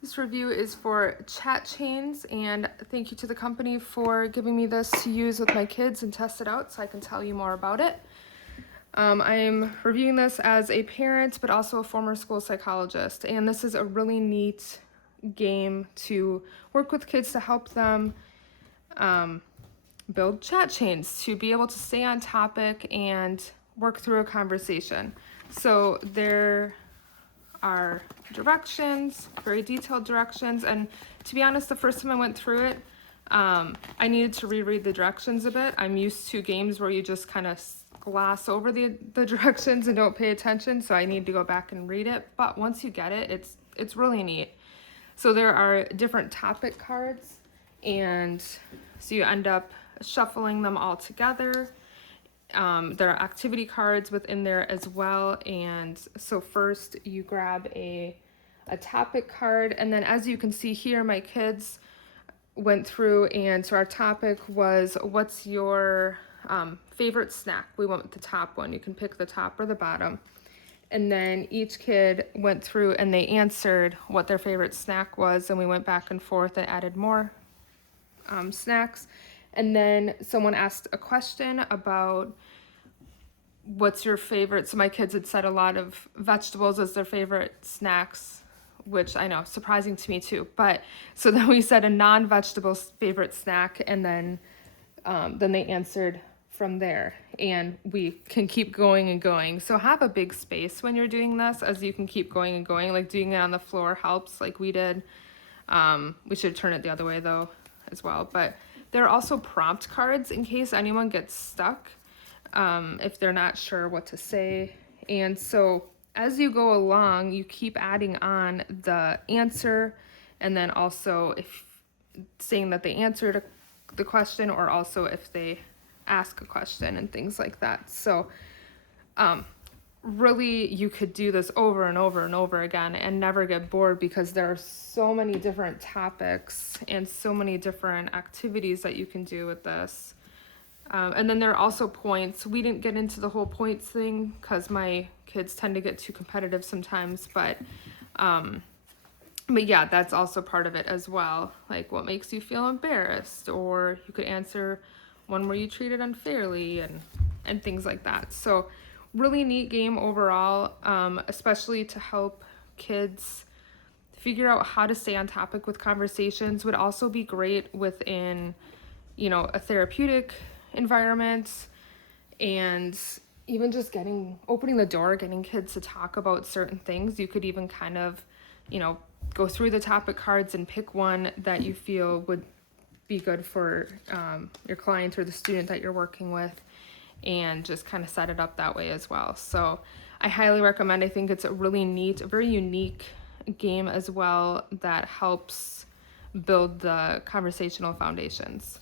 This review is for Chat Chains, and thank you to the company for giving me this to use with my kids and test it out so I can tell you more about it. I'm reviewing this as a parent, but also a former school psychologist, and this is a really neat game to work with kids to help them build chat chains, to be able to stay on topic and work through a conversation. So there are directions, very detailed directions, and to be honest, the first time I went through it, I needed to reread the directions a bit. I'm used to games where you just kind of gloss over the directions and don't pay attention, so I need to go back and read it. But once you get it, it's really neat. So there are different topic cards, and so you end up shuffling them all together. There are activity cards within there as well, and so first you grab a topic card, and then as you can see here, my kids went through, and so our topic was, what's your favorite snack? We went with the top one. You can pick the top or the bottom. And then each kid went through and they answered what their favorite snack was, and we went back and forth and added more snacks. And then someone asked a question about what's your favorite. So my kids had said a lot of vegetables as their favorite snacks, which I know, surprising to me too. But so then we said a non-vegetable favorite snack, and then they answered from there, and we can keep going and going. So have a big space when you're doing this, as you can keep going and going. Like doing it on the floor helps, like we did. We should turn it the other way though as well. But there are also prompt cards in case anyone gets stuck, if they're not sure what to say. And so as you go along, you keep adding on the answer, and then also if saying that they answered the question, or also if they ask a question and things like that. So really you could do this over and over and over again and never get bored, because there are so many different topics and so many different activities that you can do with this. And then there are also points. We didn't get into the whole points thing because my kids tend to get too competitive sometimes, but yeah, that's also part of it as well. Like, what makes you feel embarrassed, or you could answer one where you treated unfairly, and things like that. So really neat game overall, especially to help kids figure out how to stay on topic with conversations. Would also be great within, a therapeutic environment, and even just opening the door, getting kids to talk about certain things. You could even kind of, go through the topic cards and pick one that you feel would be good for your client or the student that you're working with, and just kind of set it up that way as well. So I highly recommend. I think it's a really neat, a very unique game as well, that helps build the conversational foundations.